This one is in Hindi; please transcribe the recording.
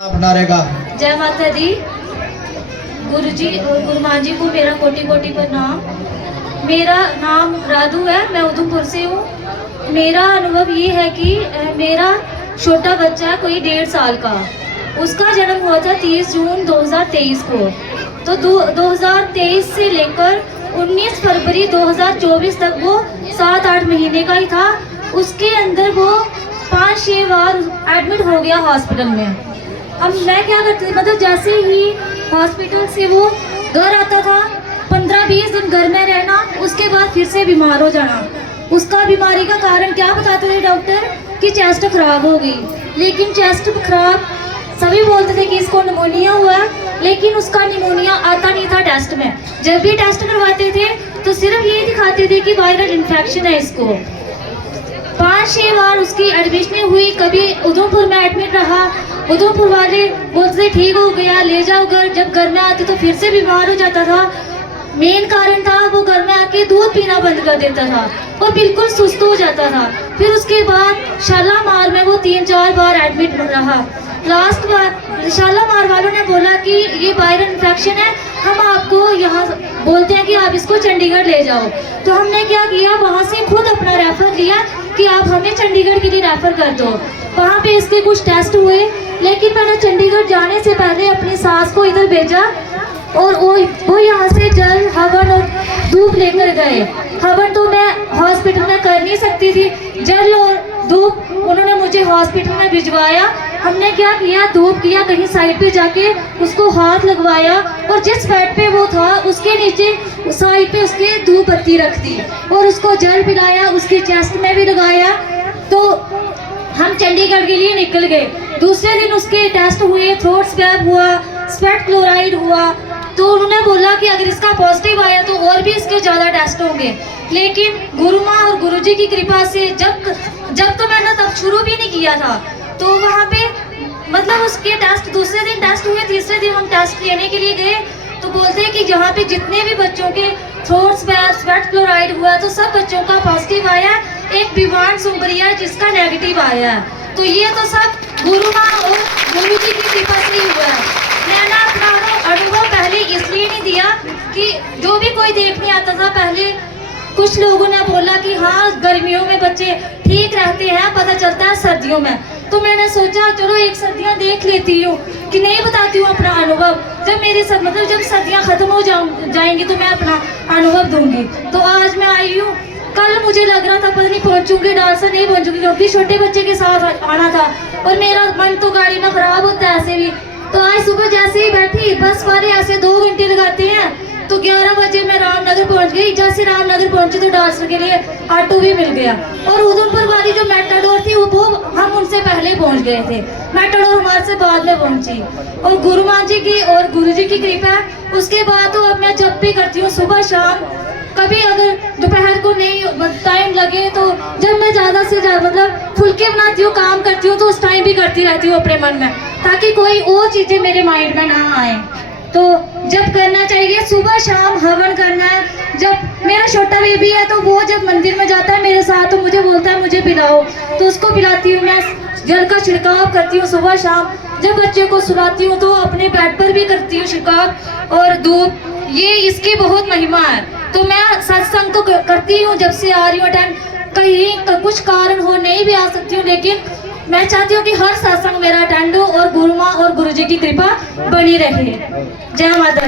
अपना रहेगा। जय माता दी। गुरु जी और गुरु माँ जी को मेरा कोटि कोटि प्रणाम। मेरा नाम राधु है, मैं उधमपुर से हूँ। मेरा अनुभव ये है कि मेरा छोटा बच्चा है, कोई 1.5 साल का। उसका जन्म हुआ था 30 जून 2023 को। तो 2023 से लेकर 19 फरवरी 2024 तक वो 7-8 महीने का ही था। उसके अंदर वो 5-6 बार एडमिट हो गया हॉस्पिटल में। अब मैं क्या करती थी, मतलब जैसे ही हॉस्पिटल से वो घर आता था, 15-20 दिन घर में रहना, उसके बाद फिर से बीमार हो जाना। उसका बीमारी का कारण क्या बताते थे डॉक्टर कि चेस्ट खराब हो गई। लेकिन चेस्ट खराब सभी बोलते थे कि इसको निमोनिया हुआ है, लेकिन उसका निमोनिया आता नहीं था टेस्ट में। जब भी टेस्ट करवाते थे तो सिर्फ ये दिखाते थे कि वायरल इन्फेक्शन है इसको। 5-6 बार उसकी एडमिशन हुई, कभी उधमपुर में एडमिट रहा। उधमपुर वाले बोलते थे ठीक हो गया, ले जाओ घर। जब घर में आते तो फिर से बीमार हो जाता था। मेन कारण था वो घर में आके दूध पीना बंद कर देता था और बिल्कुल सुस्त हो जाता था। फिर उसके बाद शालामार में वो 3-4 बार एडमिट रहा। लास्ट बार शालामार वालों ने बोला कि ये वायरल इन्फेक्शन है, हम आपको यहाँ बोलते हैं कि आप इसको चंडीगढ़ ले जाओ। तो हमने क्या किया, वहाँ से खुद अपना रेफर लिया कि आप हमें चंडीगढ़ के लिए रेफर कर दो। वहाँ पे इसके कुछ टेस्ट हुए, लेकिन मैंने चंडीगढ़ जाने से पहले अपनी सास को इधर भेजा और वो यहाँ से जल, हवन और धूप लेकर गए। हवन तो मैं हॉस्पिटल में कर नहीं सकती थी, जल और धूप उन्होंने मुझे हॉस्पिटल में भिजवाया। हमने क्या किया, धूप किया, कहीं साइड पे जाके उसको हाथ लगवाया और जिस बेड पे वो था उसके नीचे साइड पे उसके धूप बत्ती रख दी और उसको जल पिलाया, उसके चेस्ट में भी लगाया। तो हम चंडीगढ़ के लिए निकल गए। दूसरे दिन उसके टेस्ट हुए, थ्रोट स्वैब हुआ, स्वेट क्लोराइड हुआ। तो उन्होंने बोला कि अगर इसका पॉजिटिव आया तो और भी इसके ज़्यादा टेस्ट होंगे। लेकिन गुरु माँ और गुरु जी की कृपा से जब तो मैंने तब शुरू भी नहीं किया था, तो वहाँ पे मतलब उसके टेस्ट दूसरे दिन टेस्ट हुए। तीसरे दिन हम टेस्ट लेने के लिए गए तो बोलते हैं कि जहाँ पे जितने भी बच्चों के थ्रोट स्वैब, स्वेट क्लोराइड हुआ तो सब बच्चों का पॉजिटिव आया। एक विवान सुंबरिया जिसका नेगेटिव आया है। तो ये तो सब गुरु माँ और गुरु जी की कृपा से ही हुआ है। मैंने अपना अनुभव पहले इसलिए नहीं दिया कि जो भी कोई देखने आता था, पहले कुछ लोगों ने बोला कि हाँ गर्मियों में बच्चे ठीक रहते हैं, पता चलता है सर्दियों में। तो मैंने सोचा चलो एक सर्दियाँ देख लेती हूँ कि नहीं बताती हूँ अपना अनुभव। जब मेरी मतलब जब सर्दियाँ खत्म हो जाएंगी तो मैं अपना अनुभव दूंगी। तो आज मैं आई हूँ। कल मुझे लग रहा था पता नहीं पहुंचूंगी, डालसा नहीं पहुंचूंगी, क्योंकि छोटे बच्चे के साथ आना था और मेरा मन तो गाड़ी में खराब होता है ऐसे भी। तो आज सुबह जैसे ही बैठी, बस वाले ऐसे 2 घंटे लगाते हैं, तो 11 बजे मैं रामनगर पहुंच गई। जैसे रामनगर पहुंची तो डालसा के लिए ऑटो भी मिल गया और उधमपुर वाली जो मेटाडोर थी वो हम उनसे पहले पहुंच गए थे। मेटाडोर हमारे से बाद में पहुंची और गुरु माँ जी की और गुरु जी की कृपा है। उसके बाद तो अब मैं जब भी करती हूँ सुबह शाम, कभी अगर दोपहर को नहीं टाइम लगे तो जब मैं ज़्यादा से ज़्यादा मतलब फुलके बनाती हूँ, काम करती हूँ, तो उस टाइम भी करती रहती हूँ अपने मन में, ताकि कोई और चीज़ें मेरे माइंड में ना आए। तो जब करना चाहिए सुबह शाम हवन करना है। जब मेरा छोटा बेबी है तो वो जब मंदिर में जाता है मेरे साथ तो मुझे बोलता है मुझे पिलाओ, तो उसको पिलाती हूँ। मैं जल का छिड़काव करती हूँ सुबह शाम। जब बच्चे को सुलाती हूँ तो अपने बेड पर भी करती हूँ छिड़काव और धूप। ये इसकी बहुत महिमा है। तो मैं सत्संग तो करती हूँ, जब से आ रही हूँ अटेंड। कहीं तो कुछ कारण हो नहीं भी आ सकती हूँ, लेकिन मैं चाहती हूँ कि हर सत्संग मेरा अटेंड हो और गुरु माँ और गुरु जी की कृपा बनी रहे। जय माता दी।